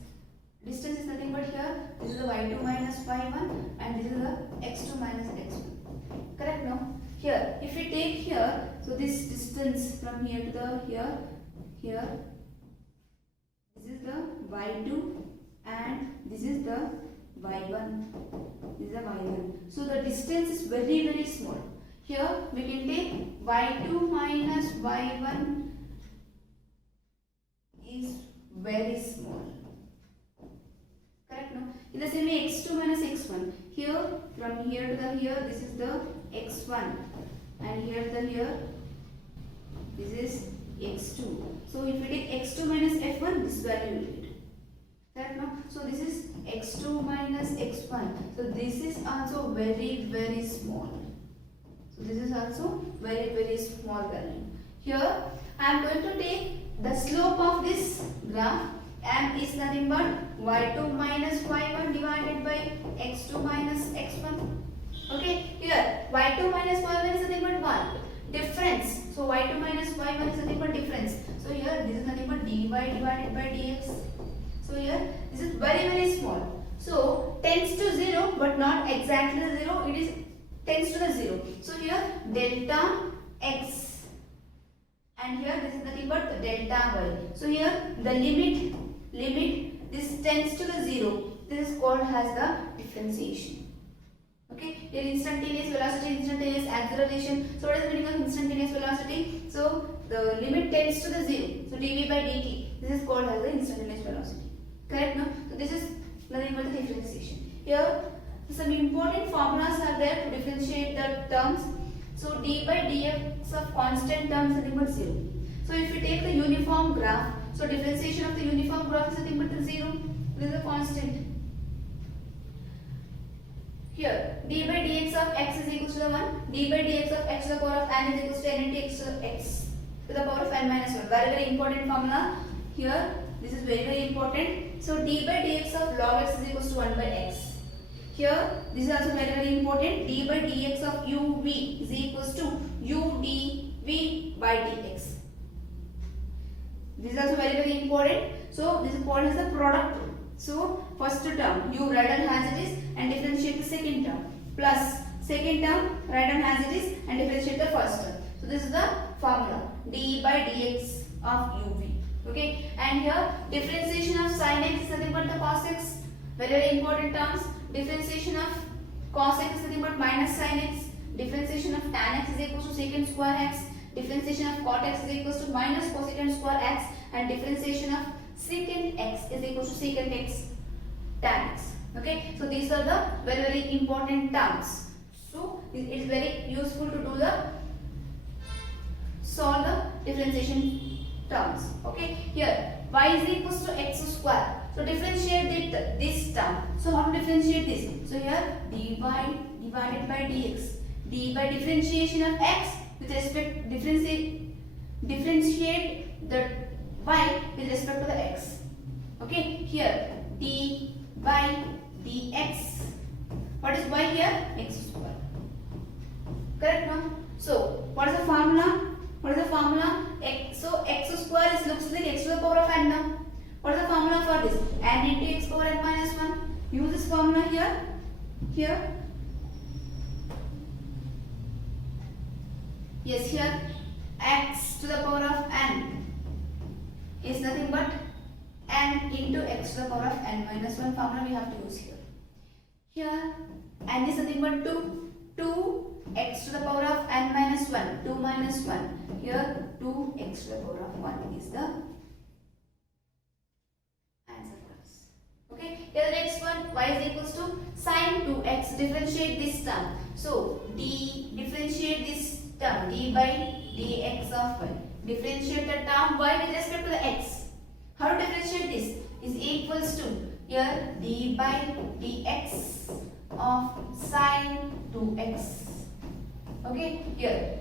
distance is nothing but here this is the y2 minus y1 and this is the x2 minus x1. Correct? No. Here, if we take here, so this distance from here to the here, this is the y2 and this is the y1. This is the y1. So the distance is very small. Here we can take y2 minus y1 is very small. Correct? No? In the same way x2 minus x1. Here from here to the here this is the x1 and here to the here this is x2. So if we take x2 minus f1, this value will get. Correct? No? So this is x2 minus x1. So this is also very small. So this is also very small value. Here I am going to take the slope of this graph. M is nothing but y2 minus y1 divided by x2 minus x1. Okay, here y2 minus y1 is nothing but 1. Difference. So y2 minus y1 is nothing but difference. So here this is nothing but dy divided by dx. So here this is very small. So tends to 0 but not exactly the 0. It is tends to the 0. So here delta x and here this is nothing but delta y. So here the limit this tends to the 0. This is called as the differentiation. Okay, here instantaneous velocity, instantaneous acceleration. So what is the meaning of instantaneous velocity? So the limit tends to the 0. So dv by dt, this is called as the instantaneous velocity. Correct? No? So this is nothing but the differentiation. Here some important formulas are there to differentiate the terms. So d by dx of constant terms is nothing but 0. So if we take the uniform graph, so differentiation of the uniform graph is nothing but the 0. This is a constant. Here d by dx of x is equal to the 1. D by dx of x to the power of n is equal to n into x to the power of n minus 1. Very important formula. Here this is very important. So d by dx of log x is equal to 1 by x. Here this is also very important. D by dx of uv is equals to u dv by dx. This is also very important. So this is called as the product. So first term you write down as it is and differentiate the second term, plus second term write down as it is and differentiate the first term. So this is the formula d by dx of uv. Okay, and here differentiation of sin x is nothing but the cos x. Very important terms. Differentiation of cos x is nothing but minus sin x. Differentiation of tan x is equal to secant square x. Differentiation of cot x is equal to minus cosecant square x, and differentiation of secant x is equal to secant x tan x. Okay, so these are the very important terms. So it is very useful to do the solve the differentiation terms. Okay, here y is equal to x square. So differentiate this term. So how to differentiate this? So here dy divided by dx. D by differentiation of x with respect differentiate the y with respect to the x. Okay, here d by dx. What is y here? X square. Correct now? So what is the formula? What is the formula? So x square looks like x to the power of n now. What is the formula for this? N into x power n minus 1. Use this formula here. Here. Yes, here x to the power of n is nothing but n into x to the power of n minus 1 formula we have to use here. Here n is nothing but 2 x to the power of n minus 1, 2 minus 1. Here 2 x to the power of 1 is the answer for us. Okay, here the next one, y is equals to sin 2x. Differentiate this term. So d differentiate this term d by dx of y. Differentiate the term y with respect to the x. How to differentiate this? Is equals to here d by dx of sine 2x. Okay, here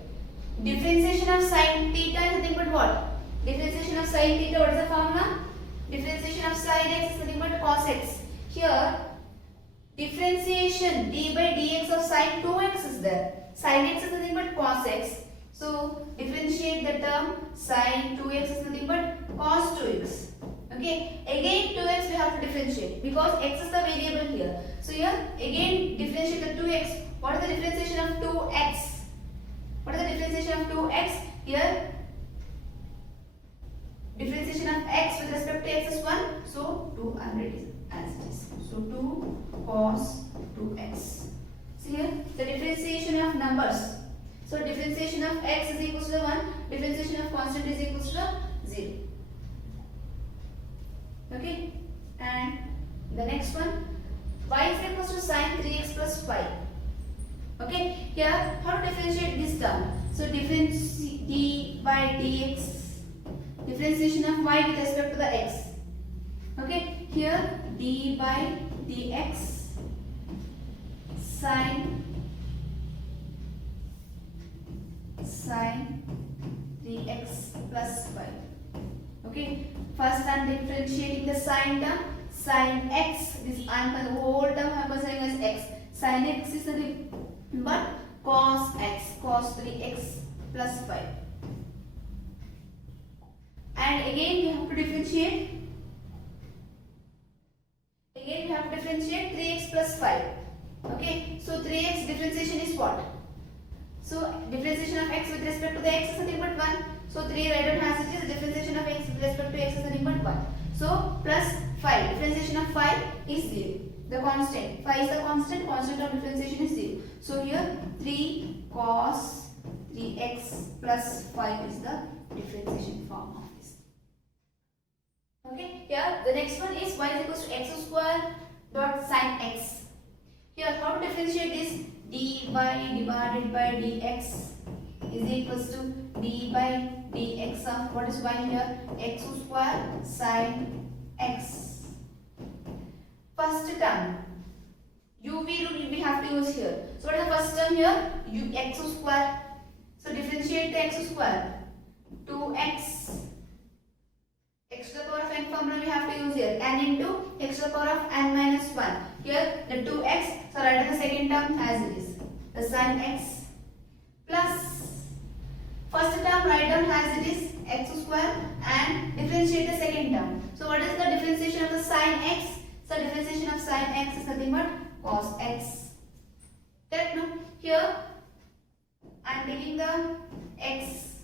differentiation of sine theta is nothing but what? Differentiation of sine theta, what is the formula? Differentiation of sine x is nothing but cos x. Here differentiation d by dx of sine 2x is there. Sine x is nothing but cos x. So differentiate the term sine 2x is nothing but cos 2x. Okay, again 2x we have to differentiate because x is the variable here. So here again differentiate the 2x. What is the differentiation of 2x? What is the differentiation of 2x? Here differentiation of x with respect to x is 1. So 200 is as it is. So 2 cos 2x. See here the differentiation of numbers. So differentiation of x is equal to 1. Differentiation of constant is equal to 0. Okay, and the next one, y is equal to sine 3x plus 5. Okay, here how to differentiate this term? So difference d by dx, differentiation of y with respect to the x. Okay, here d by dx sine 3x plus 5. Okay, first I am differentiating the sine term. Sine x, this I am whole term I am considering as x. Sine x is nothing but cos x, cos 3x plus 5. And again we have to differentiate. Again we have to differentiate 3x plus 5. Okay, so 3x differentiation is what? So differentiation of x with respect to the x is nothing but 1. So 3 write down as it is. Differentiation of x with respect to x is nothing but 1. So plus 5. Differentiation of 5 is 0. The constant. 5 is the constant. Constant of differentiation is 0. So here 3 cos 3x plus 5 is the differentiation form of this. Okay. Here the next one is y is equal to x square dot sine x. Here how to differentiate this? dy divided by dx is equals to d by dx of what is y here? X square sine x. First term uv rule we have to use here. So what is the first term here? X square. So differentiate the x square. 2x. X to the power of n formula we have to use here. N into x to the power of n minus 1. Here the 2x. So write the second term as it is. The sine x plus first term write down as it is x square and differentiate the second term. So what is the differentiation of the sine x? So differentiation of sine x is nothing but cos x. Correct, no? Here I am taking the x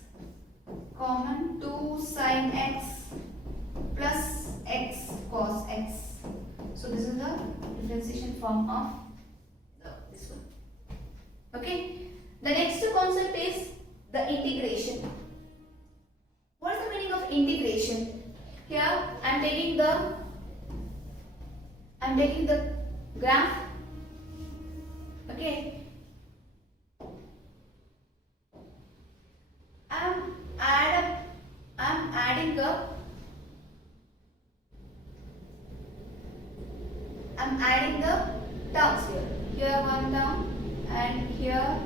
common 2 sine x plus x cos x. So this is the differentiation form of this one. Okay. The next concept is the integration. What is the meaning of integration? Here I am taking the graph. Okay. I am adding the terms here. Here one term and here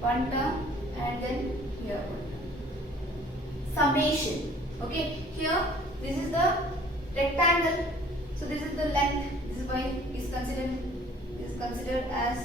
one term and then here one term. Summation. Okay. Here this is the rectangle. So this is the length. This is y is considered as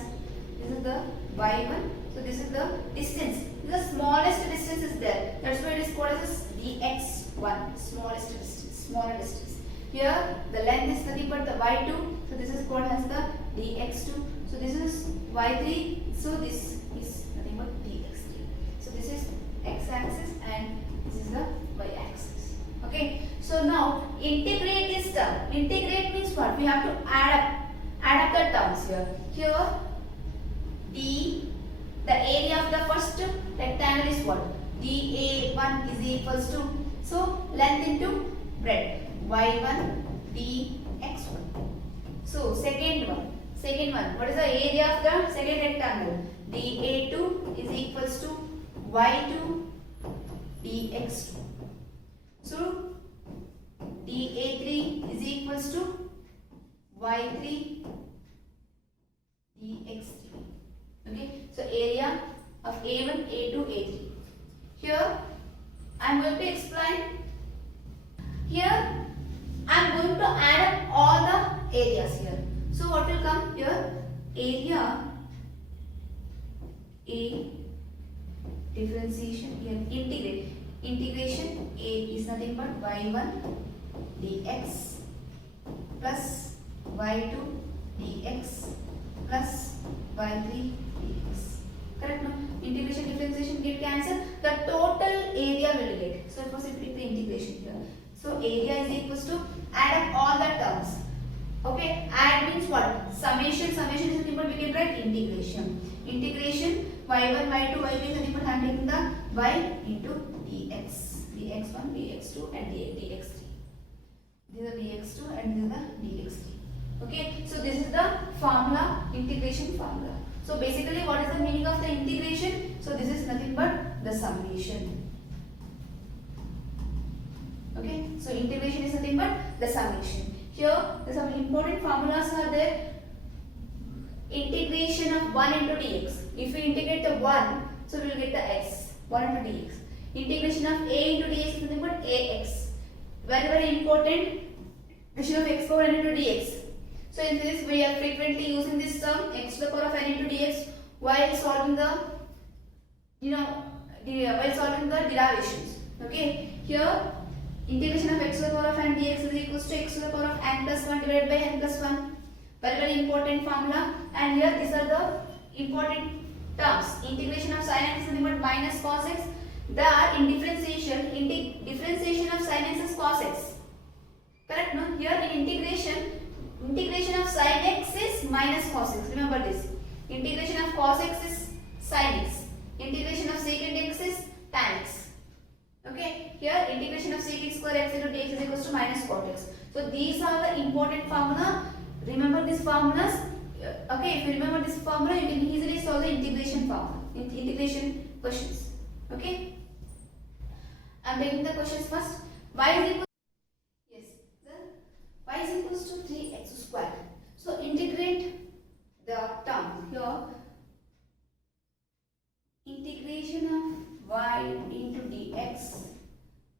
this is the y1. So this is the distance. The smallest distance is there. That's why it is called as dx1. Smallest distance. Smaller distance. Here the length is nothing but the y2. So this is called as the dx2. So this is y3. So this is nothing but dx3. So this is x-axis and this is the y-axis. Okay. So now integrate this term. Integrate means what? We have to add up the terms here. Here d, the area of the first rectangle is what? dA1 is equals to, so length into breadth, y1 dx1. So second one, what is the area of the second rectangle? dA2 is equals to y2 dx2. So dA3 is equals to y3 dx3. Okay, so area of A1, A2, A3. Here I am going to explain. Here I am going to add up all the areas here. So what will come here? Area A differentiation here, integrate. Integration A is nothing but y1 dx plus y2 dx plus y3 dx. Correct? No? Integration differentiation get cancelled. The total area will get. So first if we take the integration here. So area is equals to add up all the terms. Okay, add means what? Summation. Summation is nothing but we can write integration. Integration y1, y2, y3 is nothing but I am taking the y into dx. dx1, dx2 and dx3. This is the dx2 and this is the dx3. Okay, so this is the formula, integration formula. So basically what is the meaning of the integration? So this is nothing but the summation. Okay, so integration is nothing but the summation. Here some important formulas are there. Integration of 1 into dx. If we integrate the 1, so we will get the x. 1 into dx. Integration of a into dx is nothing but ax. Very very important. Integration of x power n into dx. So in this we are frequently using this term x to the power of n into dx while solving the while solving the derivations. Okay, here integration of x to the power of n dx is equals to x to the power of n plus 1 divided by n plus 1. Very very important formula. And here these are the important terms. Integration of sin x is nothing but minus cos x. There in differentiation, differentiation of sin x is cos x. Correct? No? Here in integration of sin x is minus cos x. Remember this. Integration of cos x is sin x. Integration of secant x is tan x. Okay. Here integration of secant square x into dx is equals to minus cot x. So these are the important formula. Remember these formulas. Okay. If you remember this formula, you can easily solve the integration formula. Integration questions. Okay. I am taking the questions first. Y is equal. Yes. Y is equals to 3x square. So integrate the term here. Integration of y into dx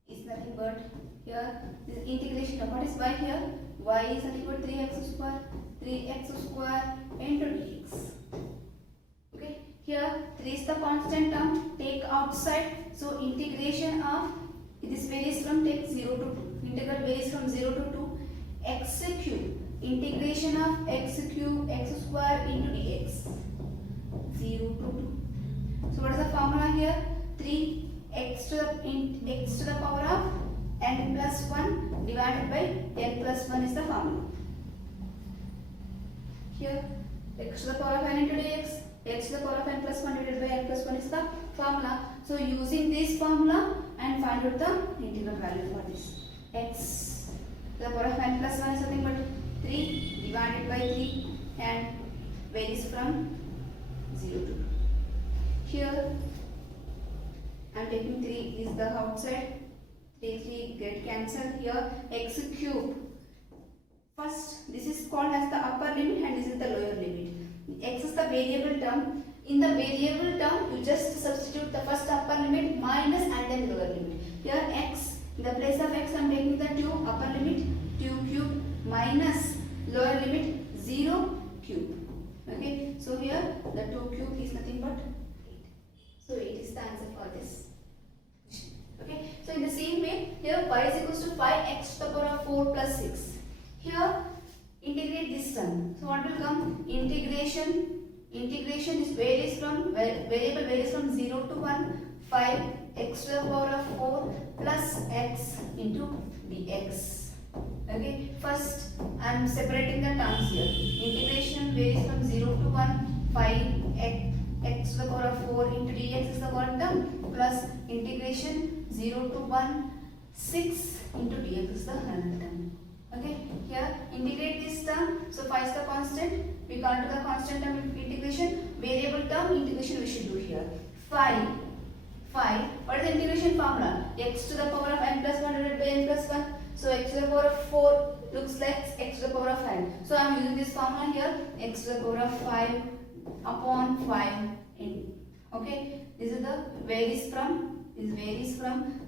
is nothing but here this integration of what is y here? Y is nothing but 3x square. 3x square into dx. Okay. Here 3 is the constant term. Take outside. So integration of this varies from take 0 to 2. Integral varies from 0 to 2. X cube. Integration of x cube x square into dx. 0 to 2. So what is the formula here? 3 x to the power of n plus 1 divided by n plus 1 is the formula. Here x to the power of n into dx, x to the power of n plus 1 divided by n plus 1 is the formula. So using this formula and find out the integral value for this. X to the power of n plus 1 is nothing but 3 divided by 3 and varies from 0 to 2. Here I am taking 3 is the outside. 3 get cancelled. Here x cube. First this is called as the upper limit and this is the lower limit. X is the variable term. In the variable term you just substitute the first upper limit minus and then lower limit. Here x, in the place of x I am taking the 2 upper limit 2 cube minus lower limit 0 cube. Okay, so here the 2 cube is nothing but 8. So 8 is the answer for this question. Okay, so in the same way here y is equals to 5x to the power of 4 plus 6. Here integrate this term. So what will come? Integration is varies from variable varies from 0 to 1. 5x to the power of 4 plus x into dx. Okay, first I am separating the terms here. Integration varies from 0 to 1. 5x to the power of 4 into dx is the one term plus integration 0 to 1 6 into dx is the another term. Okay, here integrate this term. So 5 is the constant. We come to the constant term integration. Variable term integration we should do here. 5. What is the integration formula? X to the power of n plus 1 divided by n plus 1. So x to the power of 4 looks like x to the power of 5. So I am using this formula here, x to the power of 5 upon 5 in, okay. This is the varies from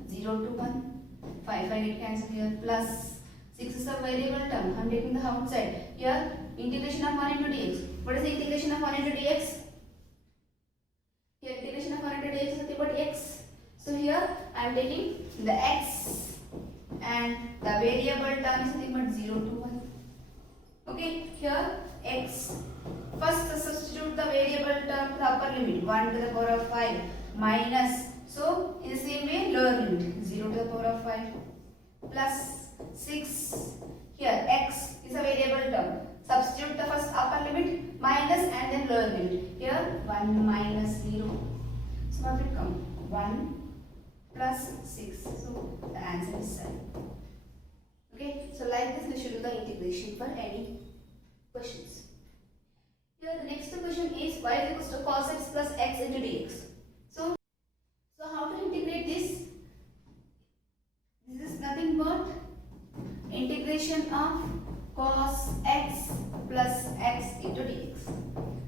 0 to 1. 5 get cancelled here, plus 6 is a variable term. I am taking the outside. Here integration of 1 into dx. What is the integration of 1 into dx? Here integration of 1 into dx is nothing but x. So here I am taking the x and the variable term is nothing but 0 to 1. Okay, here x. First substitute the variable term to the upper limit, 1 to the power of 5 minus. So in the same way lower limit, 0 to the power of 5 plus 6. Here x is a variable term. Substitute the first upper limit minus and then lower limit. Here 1 minus 0. So what will come? 1 plus 6. So the answer is 7. Okay, so like this we should do the integration for any questions. Here the next question is y is equals to cos x plus x into dx. So how to integrate this? This is nothing but integration of cos x plus x into dx.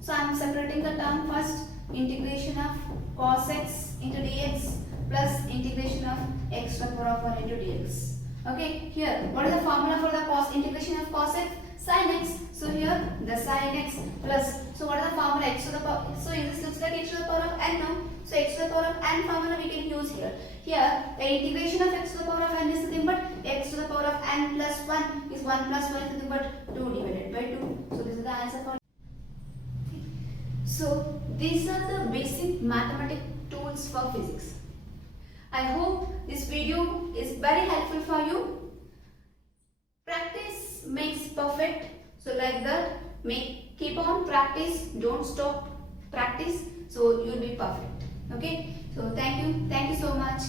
So I am separating the term first, integration of cos x into dx plus integration of x to the power of 1 into dx. Okay, here what is the formula for the integration of cos x? Sin x. So here the sin x plus, so what is the formula? X to the power, so this looks like x to the power of n now. So x to the power of n formula we can use here. Here the integration of x to the power of n is nothing but x to the power of n plus 1 is 1 plus 1 is nothing but 2 divided by 2. So this is the answer for. So these are the basic mathematical tools for physics. I hope this video is very helpful for you. Practice makes perfect. So like that, keep on practice. Don't stop practice. So you'll be perfect. Okay. So thank you so much.